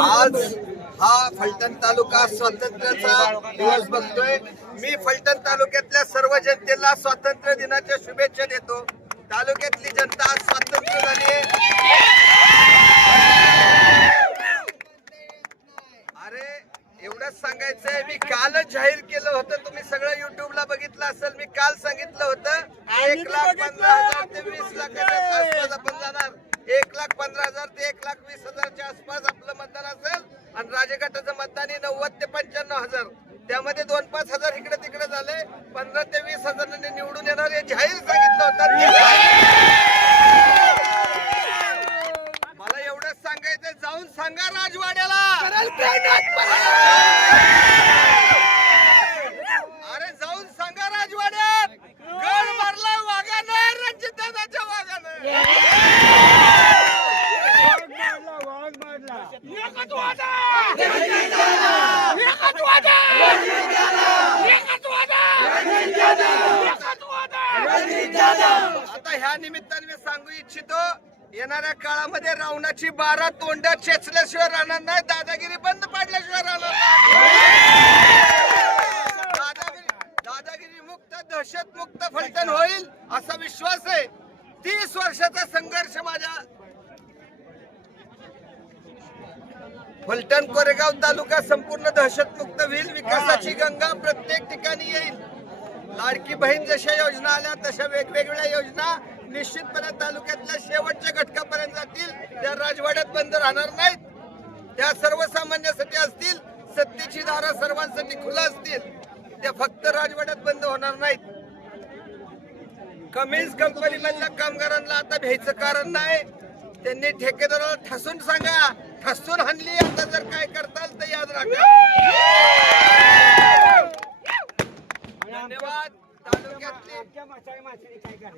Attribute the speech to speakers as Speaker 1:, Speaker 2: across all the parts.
Speaker 1: आज हा फलटण तालुका स्वातंत्र्याचा दिवस बघतोय. मी फलटण तालुक्यातल्या सर्व जनतेला स्वातंत्र्य दिनाच्या शुभेच्छा देतो. तालुक्यातली जनता आज स्वातंत्र्य झाली. अरे एवढंच सांगायचंय. मी कालच जाहीर केलं होतं. तुम्ही सगळं युट्यूबला बघितलं असेल. मी काल सांगितलं होतं एक लाख पंधरा हजार ते वीस आपण जाणार. एक लाख पंधरा हजार ते एक लाख वीस हजारच्या आसपास आपलं मतदान असेल आणि राजघाटाचं मतदान हे नव्वद ते पंच्याण्णव हजार. त्यामध्ये दोन पाच हजार इकडे तिकडे झाले. पंधरा ते वीस हजारांनी निवडून येणार हे जाहीर सांगितलं होतं ते मला एवढंच सांगायचं जाऊन सांगा राजवाड्याला अरे जाऊन सांगा राजवाड्यात गड मारला वाघानं रणजित दादाच्या वाघानं आता ह्या निमित्ताने मी सांगू इच्छितो येणाऱ्या काळामध्ये रावणाची बारा तोंड चेचल्याशिवाय राहणार नाही दादागिरी बंद पाडल्याशिवाय राहणार नाही. दादागिरी दादागिरी मुक्त दहशत मुक्त फलटण होईल असा विश्वास आहे. तीस वर्षाचा संघर्ष माझ्या फलटण कोरेगाव तालुका संपूर्ण दहशतमुक्त होईल. विकासाची गंगा प्रत्येक ठिकाणी येईल. लाडकी बहीण जशा योजना आल्या तशा वेगवेगळ्या योजना निश्चितपणे तालुक्यातल्या शेवटच्या घटकापर्यंत जातील. त्या राजवाड्यात बंद राहणार नाहीत. त्या सर्वसामान्यासाठी असतील. सत्तेची दारा सर्वांसाठी खुलं असतील. त्या फक्त राजवाड्यात बंद होणार नाहीत. कमीज कंपनी मधल्या कामगारांना आता भ्यायचं कारण नाही. त्यांनी ठेकेदाराला ठसून सांगा. ठसून हाणली. आता जर काय करताल तर याद राखा धन्यवाद तालुक्यातली दोन मिनिटं. ऐका ना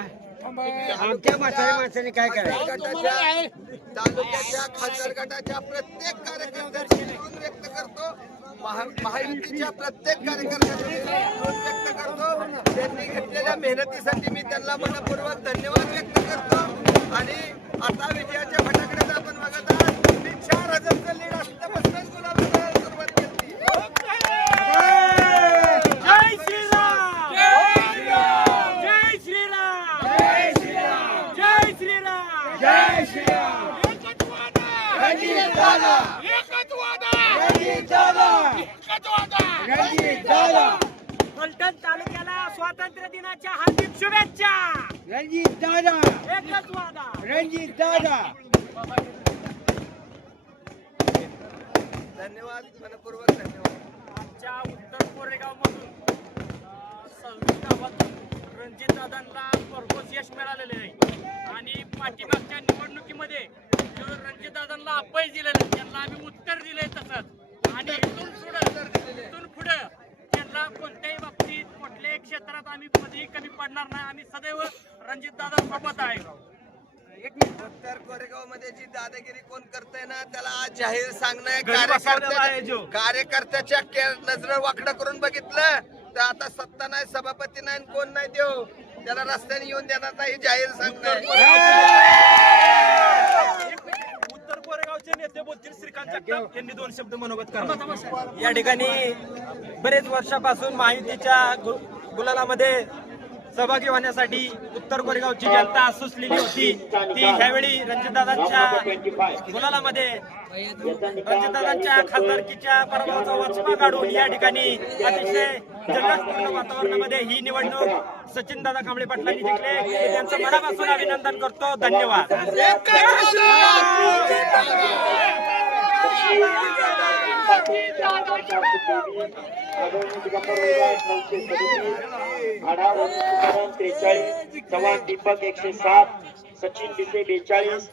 Speaker 2: आमच्या म्हाताऱ्या माणसाने काय करायचं?
Speaker 1: गटाच्या तालुक्याच्या खासदार गटाच्या प्रत्येक कार्यकर्त्याची व्यक्त करतो. महा- महायुतीच्या प्रत्येक कार्यकर्त्याची व्यक्त करतो. त्यांनी घेतलेल्या मेहनतीसाठी मी त्यांना मनपूर्वक धन्यवाद व्यक्त करतो. आणि आता विजयाच्या फटाकड्यात आपण बघत आहात मी चार हजारचं लीड असल्यापासूनच गुलाब करायला सुरुवात केली
Speaker 2: जय श्रीराम जय श्रीराम जय श्रीराम जय श्रीराम जय श्रीराम रणजित दादा एकच वादा रणजित दादा एकच वादा रणजित दादा फलटण तालुक्याला स्वातंत्र्य दिनाच्या हार्दिक शुभेच्छा. रणजित दादा। एकच वादा. रणजित दादा।
Speaker 1: धन्यवाद मनपूर्वक धन्यवाद.
Speaker 3: आमच्या उत्तर कोरेगाव मधून सव्वीस गावात रणजित दादांना भरघोस यश मिळालेले आहे. आणि पाठीमागच्या निवडणुकीमध्ये जो रणजित दादांना अपयश दिलेलं त्यांना आम्ही उत्तर दिले तसंच. आणि इथून पुढं इथून पुढं त्यांना कोणत्याही बाबतीत कुठल्याही क्षेत्रात आम्ही कधीही कमी पडणार नाही. आम्ही सदैव रणजित दादा सोबत आहे
Speaker 1: उत्तर कोरेगावमध्ये जी दादागिरी कोण करतय ना त्याला आज जाहीर सांगणं कार्यकर्त्याच्या नजर वाकडं करून बघितलं. तर आता सत्ता नाही सभापती नाही कोण नाही देऊ त्याला रस्त्याने येऊन देणार नाही जाहीर सांगणार
Speaker 3: उत्तर कोरेगावचे नेते बोलतील श्रीकांत जगताप यांनी दोन शब्द मनोगत करा. या ठिकाणी बरेच वर्षापासून महायुतीच्या गुलालामध्ये सहभागी होण्यासाठी उत्तर कोरेगावची जनता असुसलेली होती. ती ह्यावेळी रणजितदादांच्या गुलालामध्ये रणजितदादांच्या खासदारकीच्या पराभवाचा वचमा काढून या ठिकाणी अतिशय जल्लोषपूर्ण वातावरणामध्ये ही निवडणूक सचिन दादा कांबळे पाटलांनी जिंकले. त्यांचं मनापासून अभिनंदन करतो. धन्यवाद.
Speaker 4: त्रेचाळीस चव्हाण दीपक एकशे सात सचिन बिसे बेचाळीस.